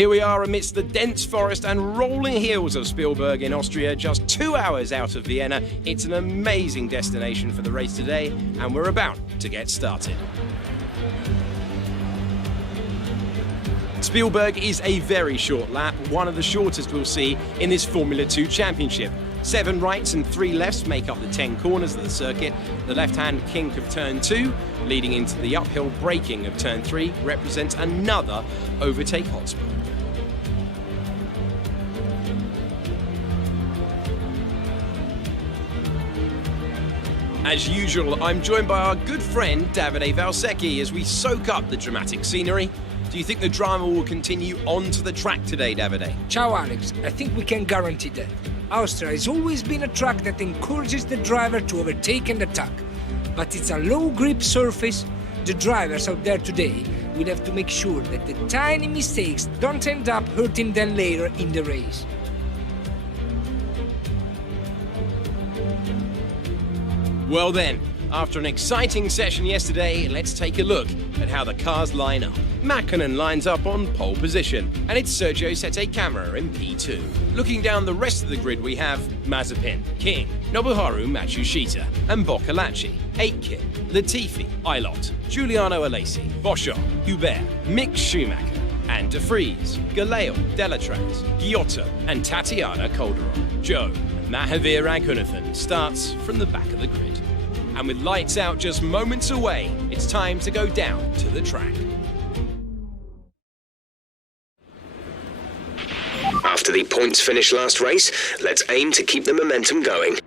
Here we are amidst the dense forest and rolling hills of Spielberg in Austria, just 2 hours out of Vienna. It's an amazing destination for the race today, and we're about to get started. Spielberg is a very short lap, one of the shortest we'll see in this Formula 2 championship. 7 rights and 3 lefts make up the 10 corners of the circuit. The left-hand kink of turn 2, leading into the uphill braking of turn 3, represents another overtake hotspot. As usual, I'm joined by our good friend Davide Valsecchi as we soak up the dramatic scenery. Do you think the drama will continue onto the track today, Davide? Ciao Alex, I think we can guarantee that. Austria has always been a track that encourages the driver to overtake and attack. But it's a low grip surface. The drivers out there today will have to make sure that the tiny mistakes don't end up hurting them later in the race. Well then, after an exciting session yesterday, let's take a look at how the cars line up. Mäkinen lines up on pole position, and it's Sergio Sette Camera in P2. Looking down the rest of the grid, we have Mazepin, King, Nobuharu Matsushita, and Boccolacci, Aitken, Latifi, Ilott, Giuliano Alesi, Boscher, Hubert, Mick Schumacher, and De Vries, Galeo, Delatraz, Giotto, and Tatiana Calderon. Joe Mahavir Raghunathan starts from the back of the grid. And with lights out just moments away, it's time to go down to the track. After the points finish last race, let's aim to keep the momentum going.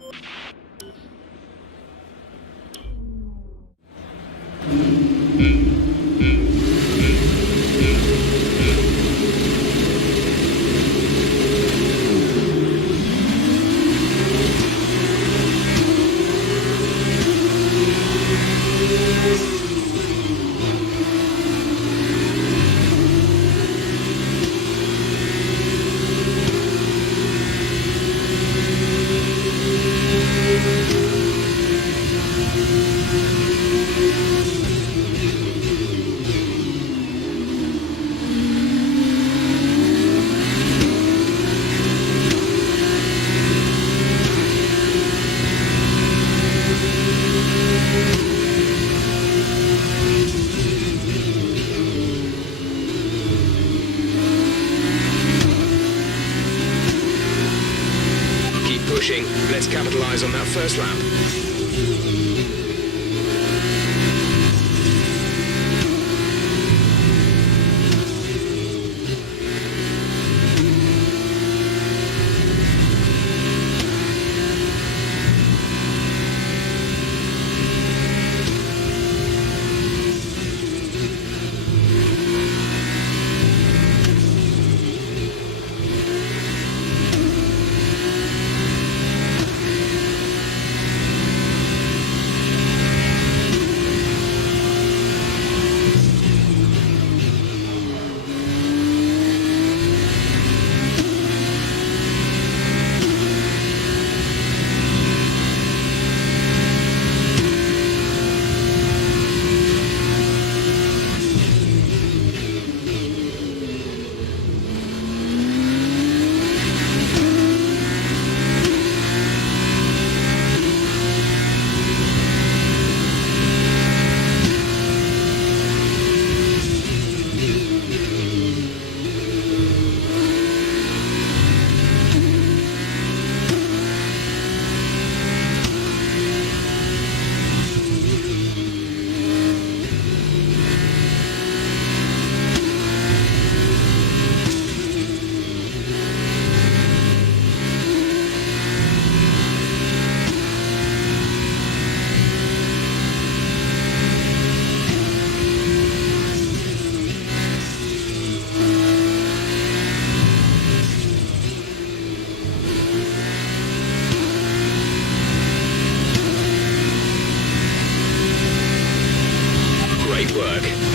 Let's capitalize on that first lap.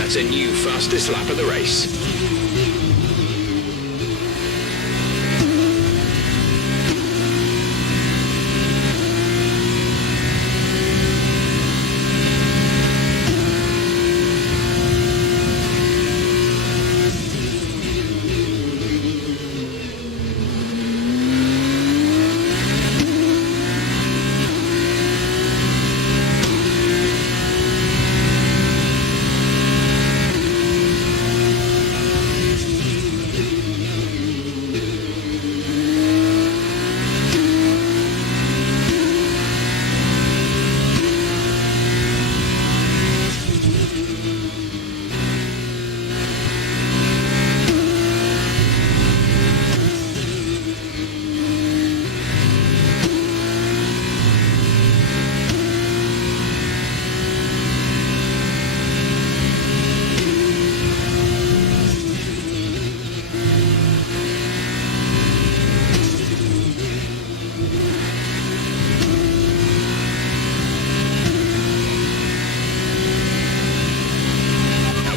That's a new fastest lap of the race.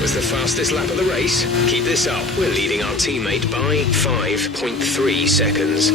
was the fastest lap of the race. Keep this up. We're leading our teammate by 5.3 seconds.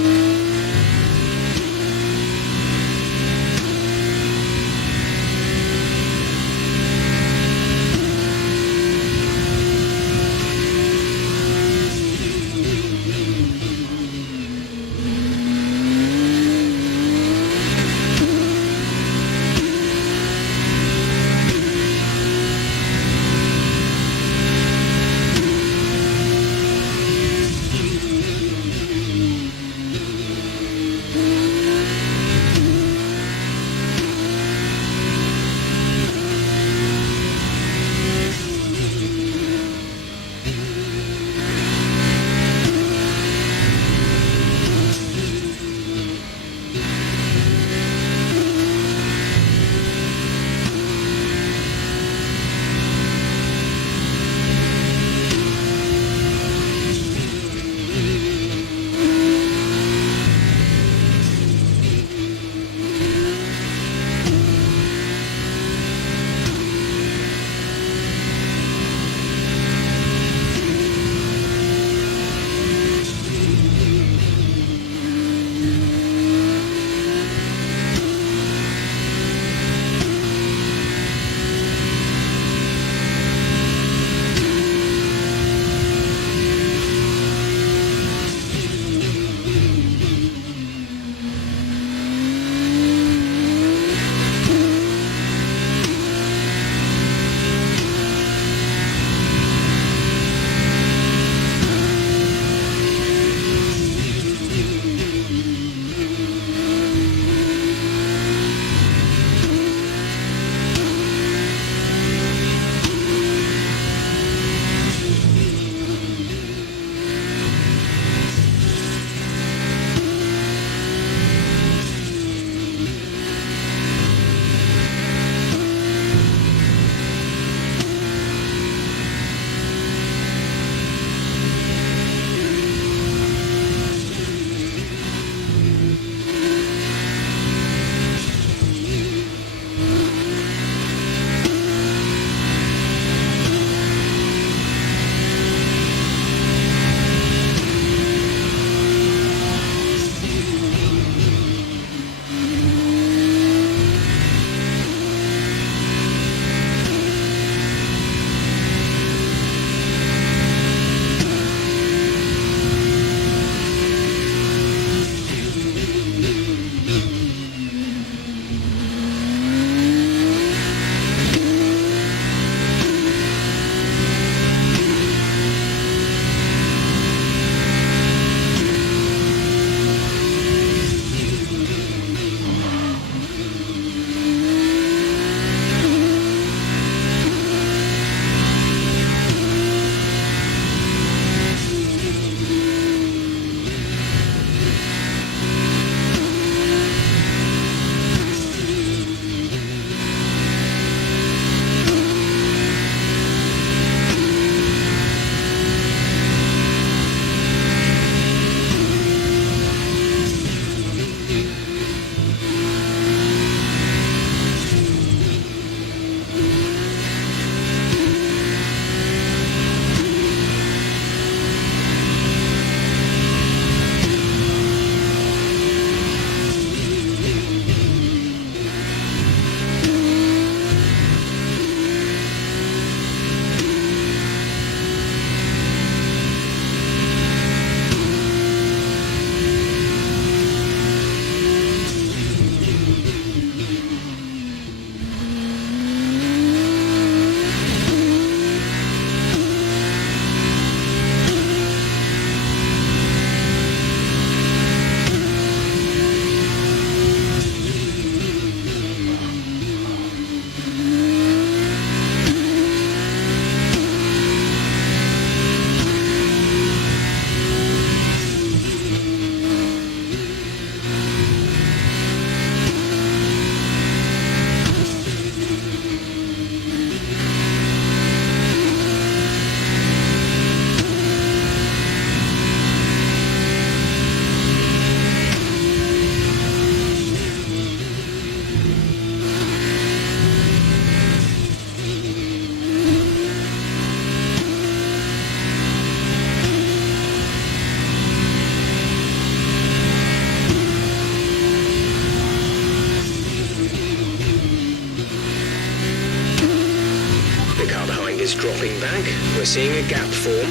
Dropping back, we're seeing a gap form.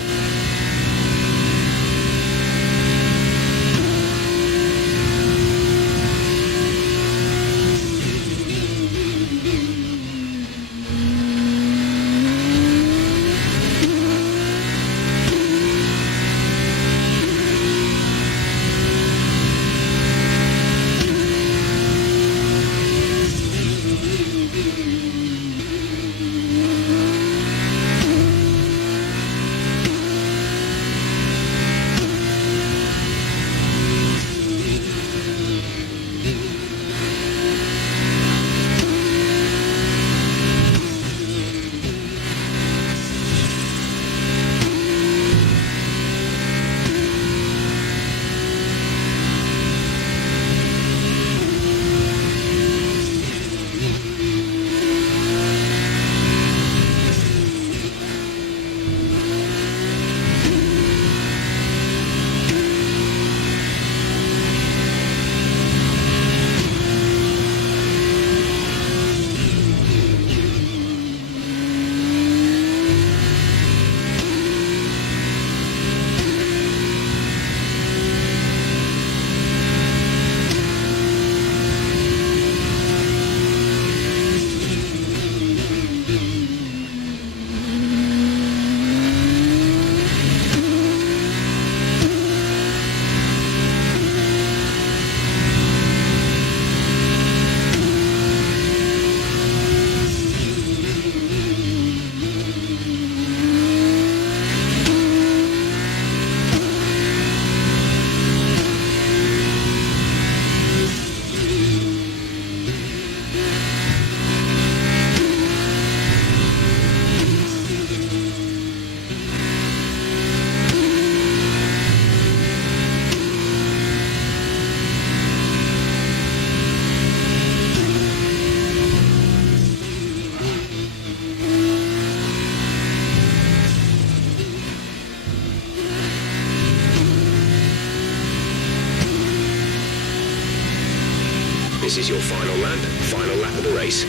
This is your final lap of the race.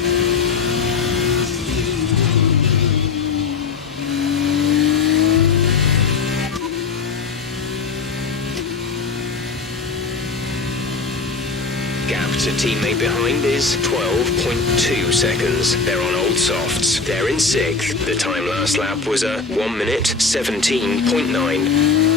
Gap to teammate behind is 12.2 seconds. They're on old softs. They're in 6th. The time last lap was a 1 minute 17.9.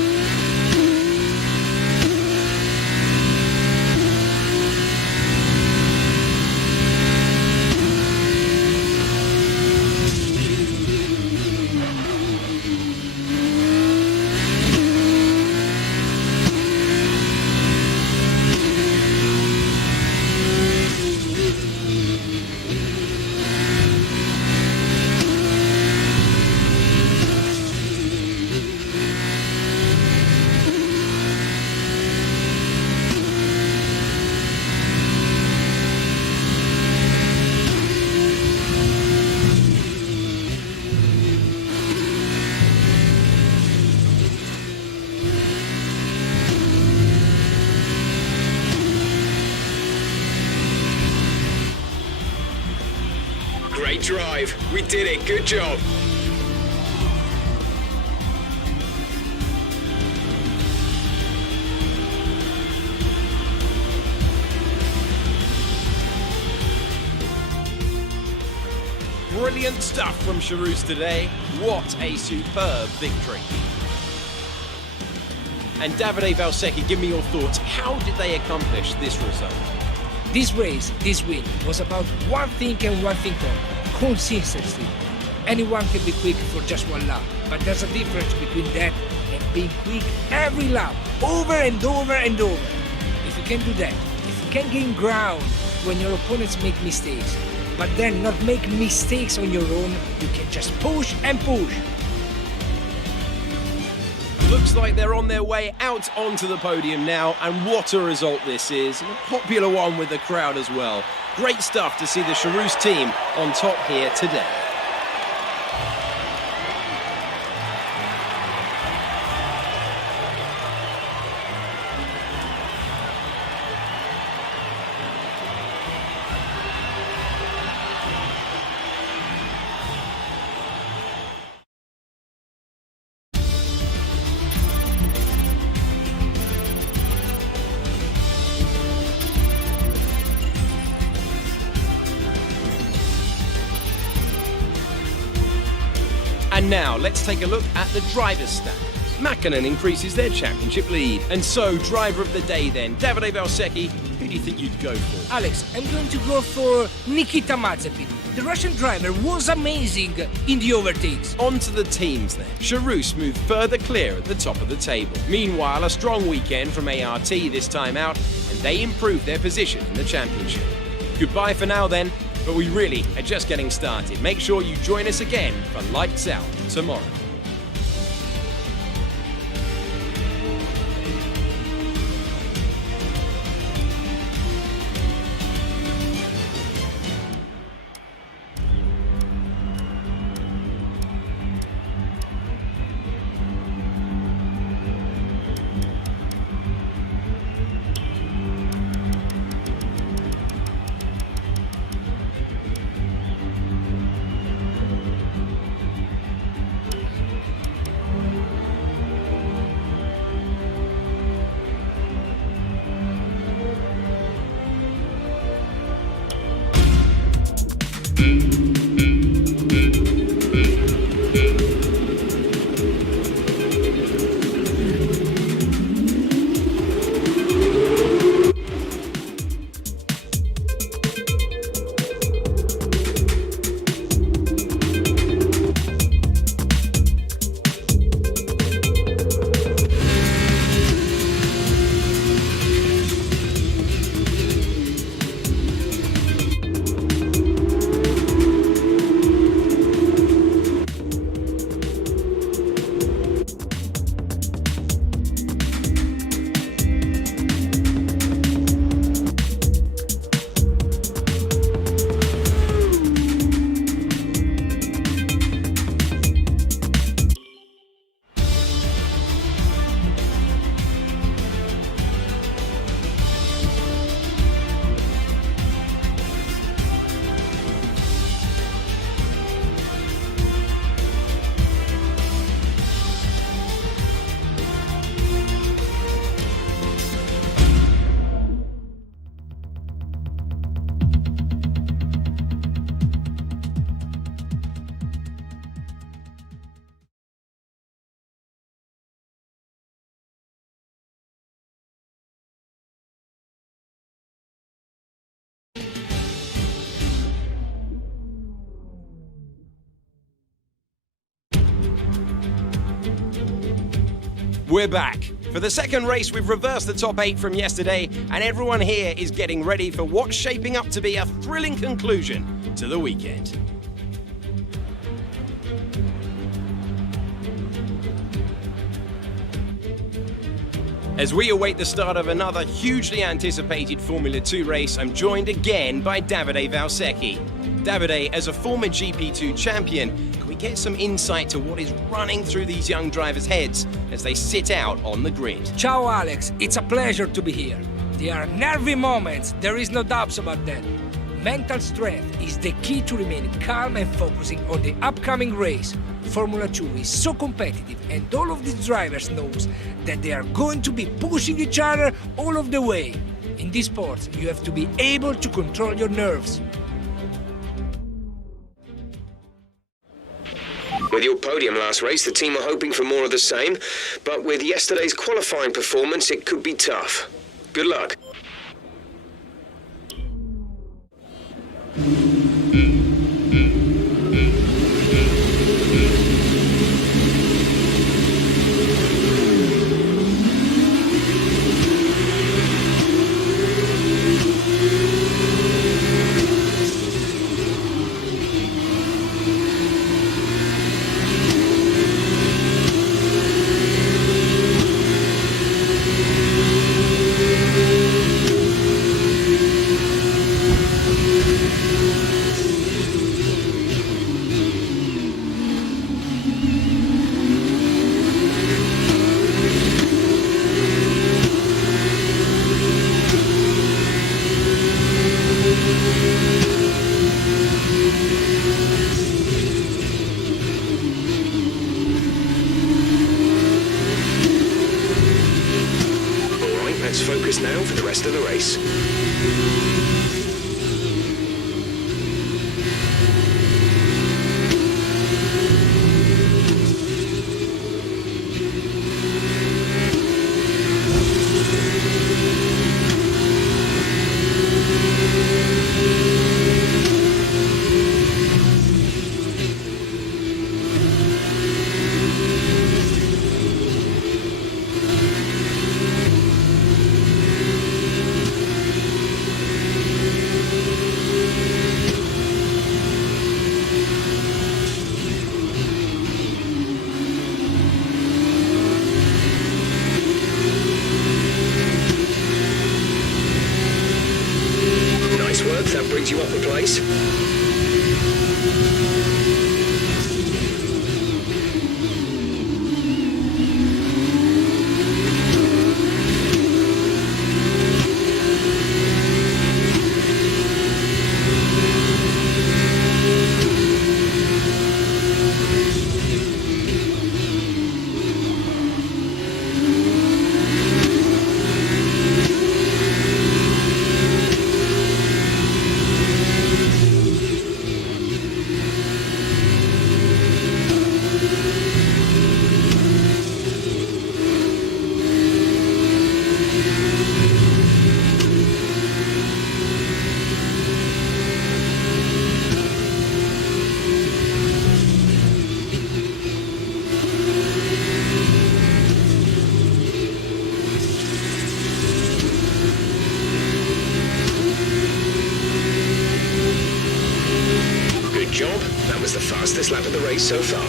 Great drive. We did it. Good job. Brilliant stuff from Charouz today. What a superb victory. And Davide Valsecchi, give me your thoughts. How did they accomplish this result? This race, this win, was about one thing and one thing only: consistency. Anyone can be quick for just one lap, but there's a difference between that and being quick every lap, over and over and over. If you can do that, if you can gain ground when your opponents make mistakes, but then not make mistakes on your own, you can just push and push. Looks like they're on their way out onto the podium now, and what a result this is. And a popular one with the crowd as well. Great stuff to see the Charouz team on top here today. And now let's take a look at the driver's stats. Mäkinen increases their championship lead. And so, driver of the day then, Davide Valsecchi, who do you think you'd go for? Alex, I'm going to go for Nikita Mazepin. The Russian driver was amazing in the overtakes. On to the teams then. Charus moved further clear at the top of the table. Meanwhile, a strong weekend from ART this time out, and they improved their position in the championship. Goodbye for now then, but we really are just getting started. Make sure you join us again for Lights Out tomorrow. We're back. For the second race, we've reversed the top 8 from yesterday, and everyone here is getting ready for what's shaping up to be a thrilling conclusion to the weekend. As we await the start of another hugely anticipated Formula 2 race, I'm joined again by Davide Valsecchi. Davide, as a former GP2 champion, can we get some insight to what is running through these young drivers' heads as they sit out on the grid? Ciao Alex, it's a pleasure to be here. There are nervy moments, there is no doubts about that. Mental strength is the key to remain calm and focusing on the upcoming race. Formula 2 is so competitive, and all of these drivers knows that they are going to be pushing each other all of the way. In this sport, you have to be able to control your nerves. With your podium last race, the team are hoping for more of the same, but with yesterday's qualifying performance, it could be tough. Good luck. Let's focus now for the rest of the race. put you off the place? Job. That was the fastest lap of the race so far.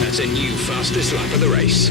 That's a new fastest lap of the race.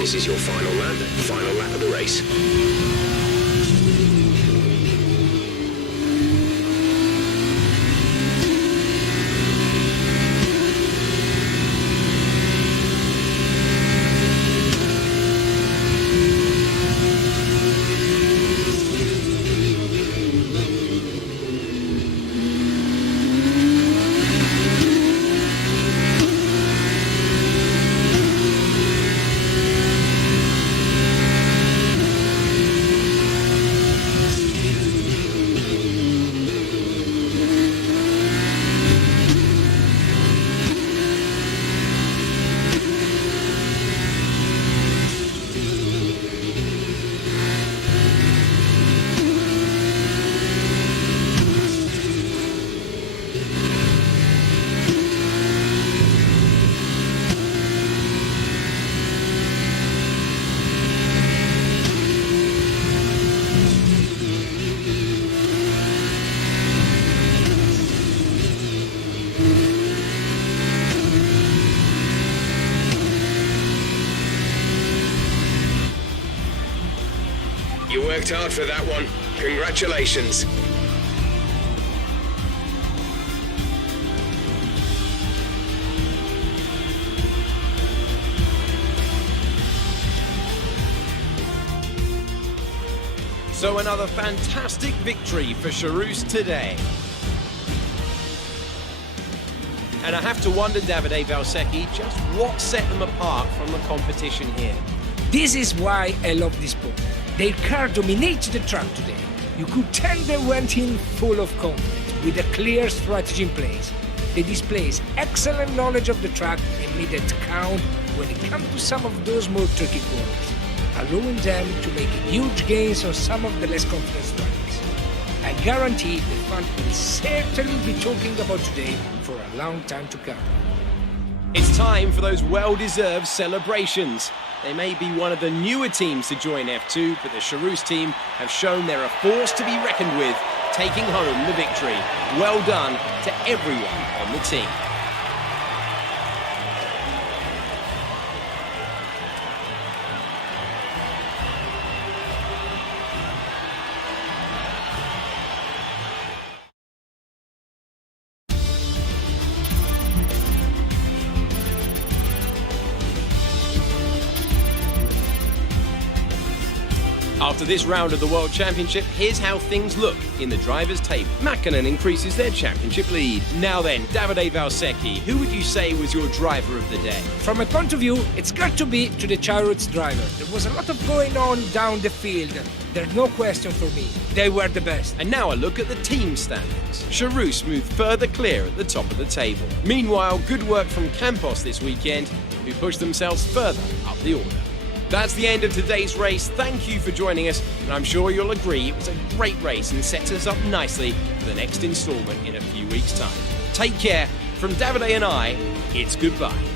This is your final lap of the race. You worked hard for that one. Congratulations. So another fantastic victory for Charus today. And I have to wonder, Davide Valsecchi, just what set them apart from the competition here. This is why I love this sport. Their car dominated the track today. You could tell they went in full of confidence, with a clear strategy in place. They displays excellent knowledge of the track and made it count when it comes to some of those more tricky corners, allowing them to make huge gains on some of the less confident drivers. I guarantee the fan will certainly be talking about today for a long time to come. It's time for those well-deserved celebrations. They may be one of the newer teams to join F2, but the Charus team have shown they're a force to be reckoned with, taking home the victory. Well done to everyone on the team. After this round of the World Championship, here's how things look in the drivers' table. Mäkinen increases their championship lead. Now then, Davide Valsecchi, who would you say was your driver of the day? From my point of view, it's got to be to the Charus driver. There was a lot of going on down the field. There's no question for me. They were the best. And now a look at the team standings. Charus moved further clear at the top of the table. Meanwhile, good work from Campos this weekend, who pushed themselves further up the order. That's the end of today's race. Thank you for joining us, and I'm sure you'll agree it was a great race and sets us up nicely for the next instalment in a few weeks' time. Take care. From Davide and I, it's goodbye.